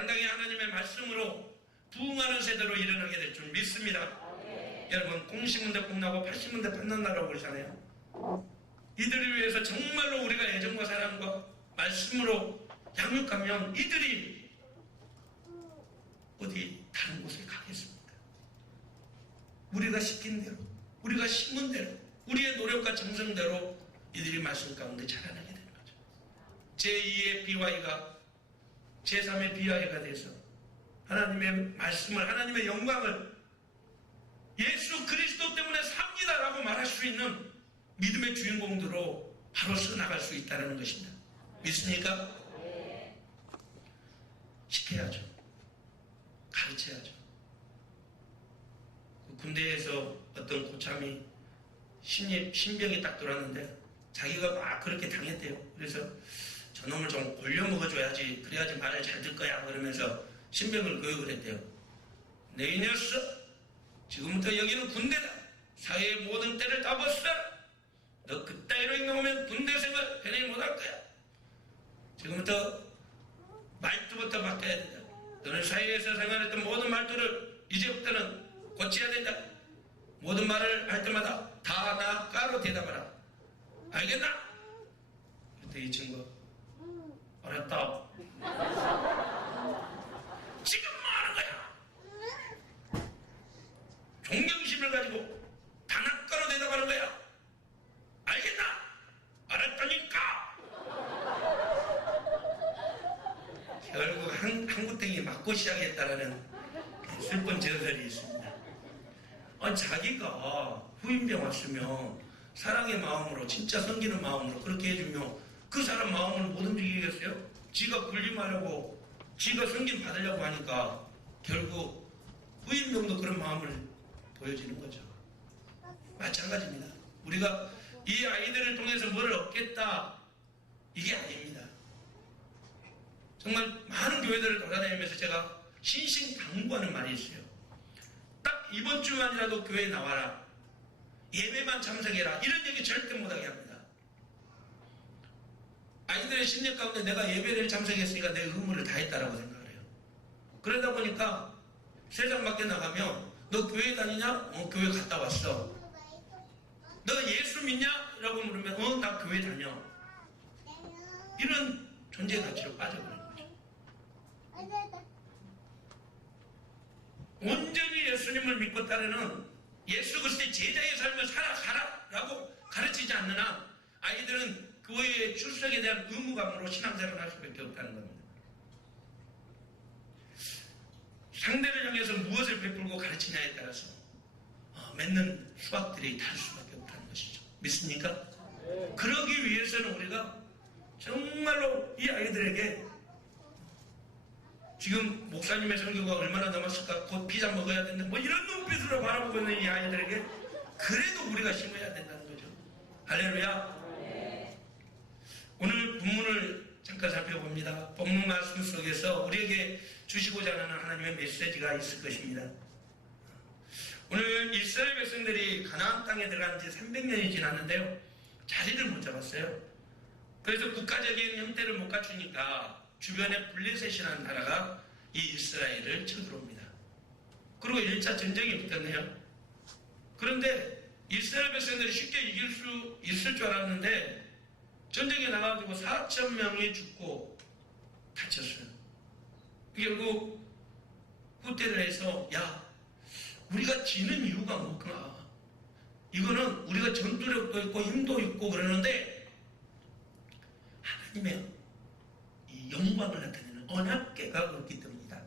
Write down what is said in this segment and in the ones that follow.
당당히 하나님의 말씀으로 부응하는 세대로 일어나게 될 줄 믿습니다. 여러분, 공시문대 뽕나고 80문대 판단나라고 그러잖아요. 이들을 위해서 정말로 우리가 애정과 사랑과 말씀으로 양육하면 이들이 어디 다른 곳에 가겠습니까? 우리가 시킨 대로, 우리가 심은 대로, 우리의 노력과 정성대로 이들이 말씀 가운데 자라나게 되는 거죠. 제2의 BY가 제3의 BY가 돼서 하나님의 말씀을, 하나님의 영광을 예수 그리스도 때문에 삽니다라고 말할 수 있는 믿음의 주인공들로 바로 서나갈 수 있다는 것입니다. 믿습니까? 시켜야죠. 가르쳐야죠. 군대에서 어떤 고참이 신병이 딱 들어왔는데 자기가 막 그렇게 당했대요. 그래서 저놈을 좀 올려 먹어줘야지, 그래야지 말을 잘 들 거야 그러면서 신병을 교육을 했대요. 내 이 녀석, 지금부터 여기는 군대다. 사회의 모든 때를 다 벗어라. 너 그따위로 행동하면 군대 생활 편히 못할 거야. 지금부터 말투부터 바꿔야 된다. 너는 사회에서 생활했던 모든 말투를 이제부터는 고쳐야 된다. 모든 말을 할 때마다 다 나 까로 대답하라. 알겠나? 그때 이 친구가 알았다. 지금 뭐 하는 거야? 존경심을 가지고 다 나 까로 대답하는 거야. 알겠나? 알았다니까. 결국 한 구덩이 맞고 시작했다라는 슬픈 전설이 있습니다. 자기가 후임병 왔으면 사랑의 마음으로, 진짜 섬기는 마음으로 그렇게 해주면 그 사람 마음을 못 움직이겠어요? 지가 군림하려고, 지가 섬김 받으려고 하니까 결국 후임병도 그런 마음을 보여지는 거죠. 마찬가지입니다. 우리가 이 아이들을 통해서 뭘 얻겠다, 이게 아닙니다. 정말 많은 교회들을 돌아다니면서 제가 신신당부하는 말이 있어요. 딱 이번 주만이라도 교회에 나와라, 예배만 참석해라, 이런 얘기 절대 못하게 합니다. 아이들의 심리 가운데 내가 예배를 참석했으니까 내 의무를 다했다라고 생각을 해요. 그러다 보니까 세상 밖에 나가면 너 교회 다니냐? 교회 갔다 왔어. 너 예수 믿냐? 라고 물으면 나 교회 다녀. 이런 존재 가치로 빠져버리는 거죠. 온전히 예수님을 믿고 따르는 예수 그리스도의 제자의 삶을 살아가라 라고 가르치지 않는 한 아이들은 교회의 출석에 대한 의무감으로 신앙생활을 할 수밖에 없다는 겁니다. 상대를 향해서 무엇을 베풀고 가르치냐에 따라서 맺는 수확들이 다를 수밖에 없다는 것이죠. 믿습니까? 그러기 위해서는 우리가 정말로 이 아이들에게, 지금 목사님의 설교가 얼마나 남았을까, 곧 피자 먹어야 된다, 뭐 이런 눈빛으로 바라보고 있는 이 아이들에게 그래도 우리가 심어야 된다는 거죠. 할렐루야. 오늘 본문을 잠깐 살펴봅니다. 본문 말씀 속에서 우리에게 주시고자 하는 하나님의 메시지가 있을 것입니다. 오늘 이스라엘 백성들이 가나안 땅에 들어간 지 300년이 지났는데요, 자리를 못 잡았어요. 그래서 국가적인 형태를 못 갖추니까 주변에 블레셋이라는 나라가 이 이스라엘을 쳐들어옵니다. 그리고 1차 전쟁이 붙었네요. 그런데 이스라엘 백성들이 쉽게 이길 수 있을 줄 알았는데 전쟁에 나가지고 4,000명이 죽고 다쳤어요. 결국 후퇴를 해서 우리가 지는 이유가 뭘까? 이거는 우리가 전투력도 있고 힘도 있고 그러는데 하나님의 이 영광을 나타내는 언약궤가 없기 때문이다.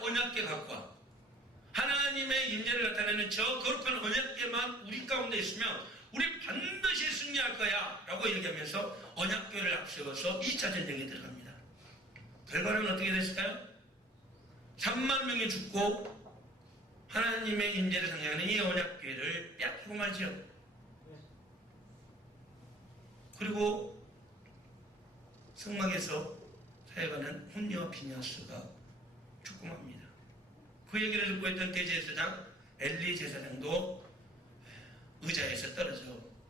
언약궤 갖고 와. 하나님의 임재를 나타내는 저 거룩한 언약궤만 우리 가운데 있으면 우리 반드시 승리할 거야 라고 얘기하면서 언약궤를 앞세워서 2차 전쟁에 들어갑니다. 결과는 어떻게 됐을까요? 3만 명이 죽고 하나님의 임재를 상징하는 이 언약궤를 빼앗기고 말지요. 그리고 성막에서 사역하는 혼녀 비냐스가 죽고 맙니다. 그 얘기를 듣고 있던 대제사장 엘리 제사장도 의자에서 떨어져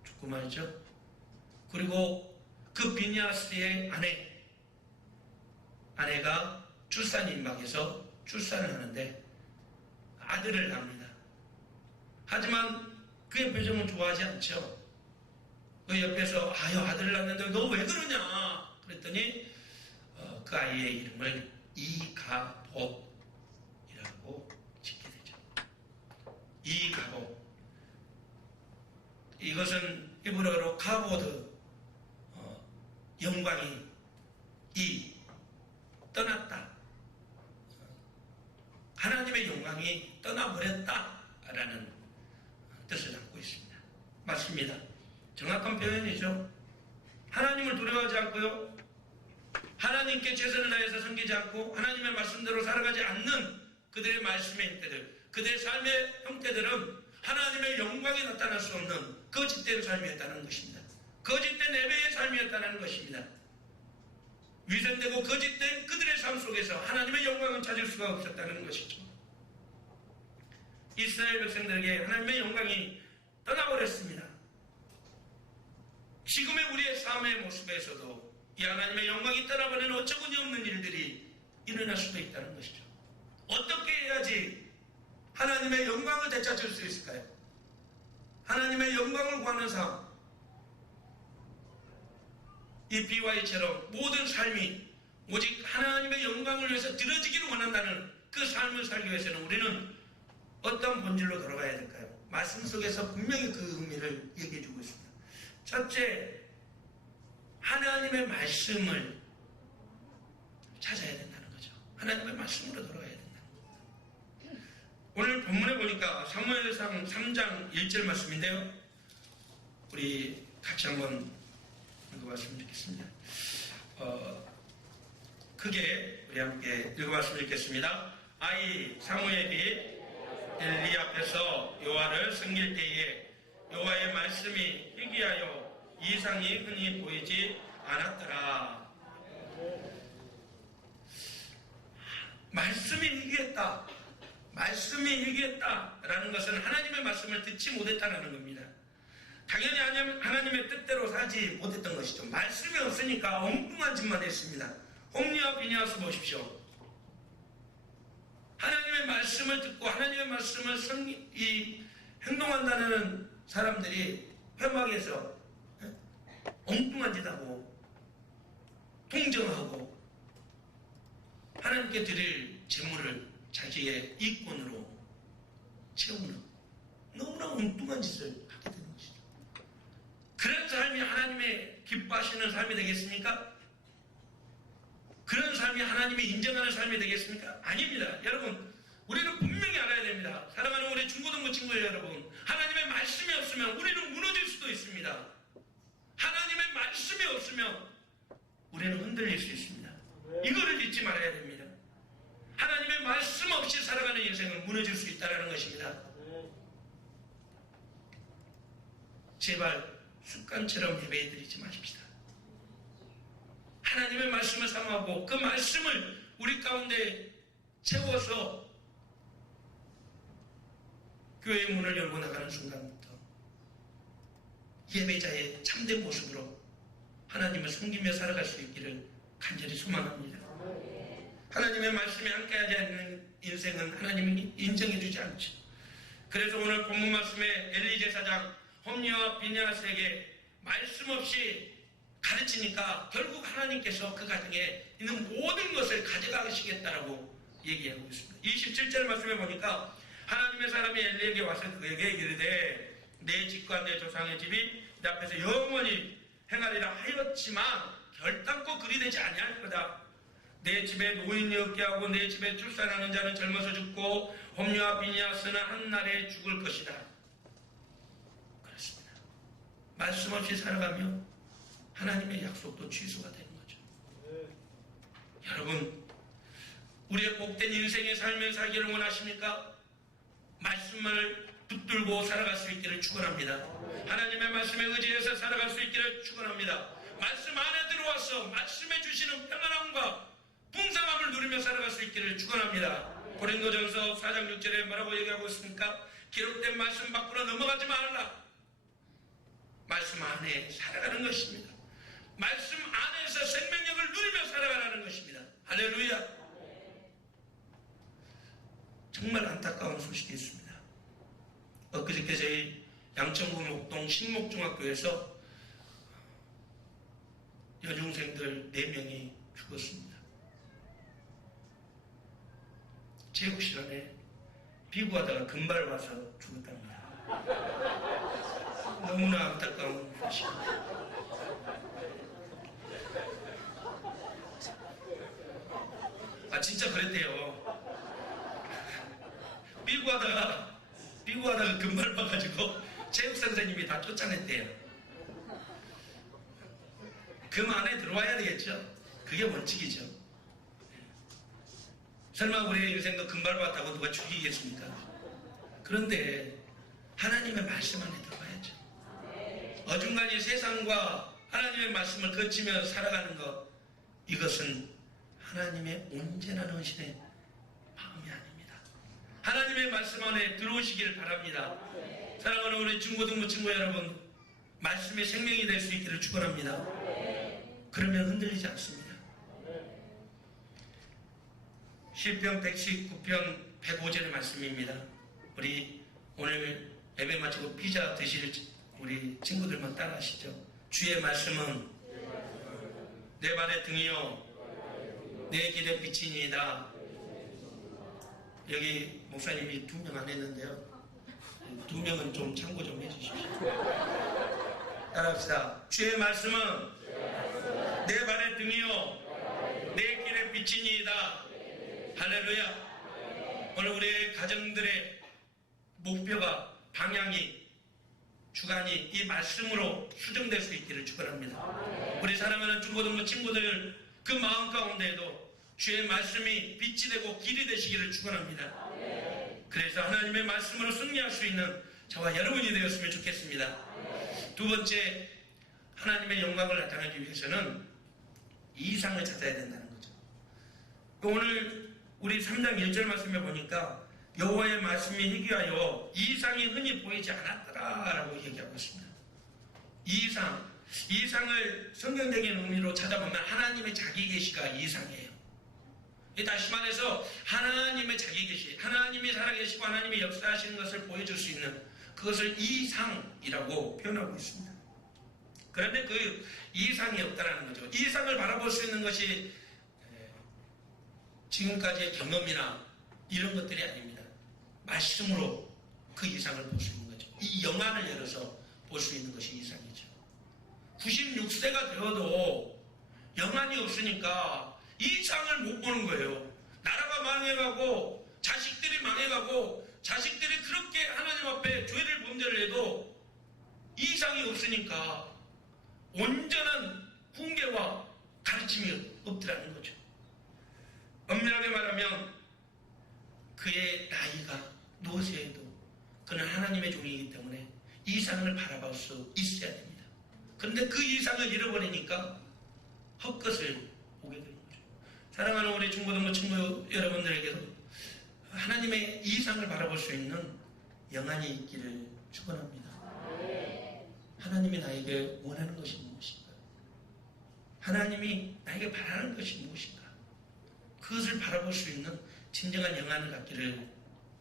죽고 말이죠. 그리고 그 비냐스의 아내가 출산 임박해서 출산을 하는데 아들을 낳습니다. 하지만 그의 표정은 좋아하지 않죠. 그 옆에서 아유 아들을 낳는데 너 왜 그러냐 그랬더니 그 아이의 이름을 이가봇이라고 짓게 되죠. 이가봇. 이것은 히브리어로 가보드, 영광이 떠났다. 하나님의 영광이 떠나버렸다라는 뜻을 담고 있습니다. 맞습니다. 정확한 표현이죠. 하나님을 두려워하지 않고요. 하나님께 최선을 다해서 섬기지 않고 하나님의 말씀대로 살아가지 않는 그들의 말씀의 형태들, 그들의 삶의 형태들은 하나님의 영광이 나타날 수 없는 거짓된 삶이었다는 것입니다. 거짓된 예배의 삶이었다는 것입니다. 위선되고 거짓된 그들의 삶 속에서 하나님의 영광을 찾을 수가 없었다는 것이죠. 이스라엘 백성들에게 하나님의 영광이 떠나버렸습니다. 지금의 우리의 삶의 모습에서도 이 하나님의 영광이 떠나버리는 어처구니 없는 일들이 일어날 수도 있다는 것이죠. 어떻게 해야지 하나님의 영광을 되찾을 수 있을까요? 하나님의 영광을 구하는 삶, 이 BY처럼 모든 삶이 오직 하나님의 영광을 위해서 드러지기를 원한다는 그 삶을 살기 위해서는 우리는 어떤 본질로 돌아가야 될까요? 말씀 속에서 분명히 그 의미를 얘기해 주고 있습니다. 첫째, 하나님의 말씀을 찾아야 된다는 거죠. 하나님의 말씀으로 돌아가야 된다는 겁니다. 오늘 본문에 보니까 사무엘상 3장 1절 말씀인데요. 우리 같이 한번 읽어봤으면 좋겠습니다. 크게 우리 함께 읽어봤으면 좋겠습니다. 아이 사무엘이 엘리 앞에서 여호와를 섬길 때에 여호와의 말씀이 희귀하여 이상이 흔히 보이지 않았더라. 말씀이 희귀했다. 말씀이 희귀했다라는 것은 하나님의 말씀을 듣지 못했다는 겁니다. 당연히 하나님의 뜻대로 살지 못했던 것이죠. 말씀이 없으니까 엉뚱한 짓만 했습니다. 홈리와 비니아스 보십시오. 하나님의 말씀을 듣고 하나님의 말씀을 행동한다는 사람들이 회막에서 엉뚱한 짓하고 동정하고 하나님께 드릴 재물을 자기의 이권으로 채우는 너무나 엉뚱한 짓을 하게 되는 것이죠. 그런 삶이 하나님의 기뻐하시는 삶이 되겠습니까? 그런 삶이 하나님이 인정하는 삶이 되겠습니까? 아닙니다. 여러분, 우리는 분명히 알아야 됩니다. 사랑하는 우리 중고등부 친구들 여러분, 하나님의 말씀이 없으면 우리는 무너질 수도 있습니다. 하나님의 말씀이 없으면 우리는 흔들릴 수 있습니다. 이거를 잊지 말아야 됩니다. 하나님의 말씀 없이 살아가는 인생은 무너질 수 있다는 것입니다. 제발 습관처럼 예배해드리지 마십시다. 하나님의 말씀을 사모하고 그 말씀을 우리 가운데 채워서 교회의 문을 열고 나가는 순간부터 예배자의 참된 모습으로 하나님을 섬기며 살아갈 수 있기를 간절히 소망합니다. 하나님의 말씀에 함께하지 않는 인생은 하나님이 인정해주지 않죠. 그래서 오늘 본문 말씀에 엘리 제사장 홈리와 비니아스에게 말씀 없이 가르치니까 결국 하나님께서 그 가정에 있는 모든 것을 가져가시겠다라고 얘기하고 있습니다. 27절 말씀에 보니까 하나님의 사람이 엘리에게 와서 그에게 이르되 내 집과 내 조상의 집이 내 앞에서 영원히 행하리라 하였지만 결단코 그리 되지 아니할 거다. 내 집에 노인이 없게 하고 내 집에 출산하는 자는 젊어서 죽고 홈리와 비니아스는 한날에 죽을 것이다. 그렇습니다. 말씀 없이 살아가며 하나님의 약속도 취소가 되는 거죠. 여러분, 우리의 복된 인생의 삶을 살기를 원하십니까? 말씀을 붙들고 살아갈 수 있기를 축원합니다. 하나님의 말씀에 의지해서 살아갈 수 있기를 축원합니다. 말씀 안에 들어와서 말씀해 주시는 평안함과 풍성함을 누리며 살아갈 수 있기를 축원합니다. 고린도전서 4장 6절에 뭐라고 얘기하고 있습니까? 기록된 말씀 밖으로 넘어가지 말라. 말씀 안에 살아가는 것입니다. 말씀 안에서 생명력을 누리며 살아가라는 것입니다. 할렐루야. 정말 안타까운 소식이 있습니다. 엊그저께 저희 양천구 목동 신목중학교에서 여중생들 4명이 죽었습니다. 체육 시간에 비구하다가 금발 와서 죽었답니다. 너무나 안타까운 소식입니다. 진짜 그랬대요. 삐구하다가 금발 봐가지고 체육 선생님이 다 쫓아냈대요. 금 안에 들어와야 되겠죠. 그게 원칙이죠. 설마 우리의 인생도 금발 봤다고 누가 죽이겠습니까? 그런데 하나님의 말씀 안에 들어가야죠. 어중간히 세상과 하나님의 말씀을 거치며 살아가는 것, 이것은 하나님의 온전한 헌신의 마음이 아닙니다. 하나님의 말씀 안에 들어오시길 바랍니다. 사랑하는 우리 중고등부 친구 여러분, 말씀의 생명이 될 수 있기를 축원합니다. 그러면 흔들리지 않습니다. 시편 119편 105절의 말씀입니다. 우리 오늘 예배 마치고 피자 드실 우리 친구들만 따라하시죠. 주의 말씀은 내 발의 등이요 내 길의 빛이니이다. 여기 목사님이 2명 안 했는데요. 2명은 좀 참고 좀 해주십시오. 따라합시다. 주의 말씀은 내 발의 등이요 내 길의 빛이니이다. 할렐루야. 오늘 우리의 가정들의 목표가, 방향이, 주관이 이 말씀으로 수정될 수 있기를 축원합니다. 우리 사랑하는 중고등부 친구들 그 마음 가운데에도 주의 말씀이 빛이 되고 길이 되시기를 축원합니다. 그래서 하나님의 말씀으로 승리할 수 있는 저와 여러분이 되었으면 좋겠습니다. 두 번째, 하나님의 영광을 나타내기 위해서는 이상을 찾아야 된다는 거죠. 오늘 우리 3장 1절 말씀에 보니까 여호와의 말씀이 희귀하여 이상이 흔히 보이지 않았더라라고 얘기하고 있습니다. 이상을 성경적인 의미로 찾아보면 하나님의 자기 계시가 이상이에요. 다시 말해서 하나님의 자기 계시, 하나님이 살아계시고 하나님이 역사하시는 것을 보여줄 수 있는 그것을 이상이라고 표현하고 있습니다. 그런데 그 이상이 없다라는 거죠. 이상을 바라볼 수 있는 것이 지금까지의 경험이나 이런 것들이 아닙니다. 말씀으로 그 이상을 볼 수 있는 거죠. 이 영안을 열어서 볼 수 있는 것이 이상이죠. 96세가 되어도 영안이 없으니까 이상을 못 보는 거예요. 나라가 망해가고 자식들이 망해가고 자식들이 그렇게 하나님 앞에 죄를 범죄를 해도 이상이 없으니까 온전한 훈계와 가르침이 없더라는 거죠. 엄밀하게 말하면 그의 나이가 노쇠해도 그는 하나님의 종이기 때문에 이상을 바라볼 수 있어야 됩니다. 그런데 그 이상을 잃어버리니까 헛것을 보게 되는 거죠. 사랑하는 우리 중고등부 친구 여러분들에게도 하나님의 이상을 바라볼 수 있는 영안이 있기를 축원합니다. 하나님이 나에게 원하는 것이 무엇인가? 하나님이 나에게 바라는 것이 무엇인가? 그것을 바라볼 수 있는 진정한 영안을 갖기를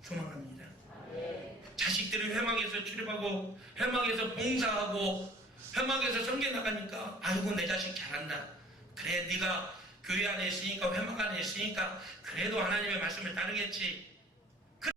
소망합니다. 자식들이 회막에서 출입하고 회막에서 봉사하고 회막에서 성교 나가니까 아이고 내 자식 잘한다. 그래 네가 교회 안에 있으니까 회막 안에 있으니까 그래도 하나님의 말씀을 따르겠지.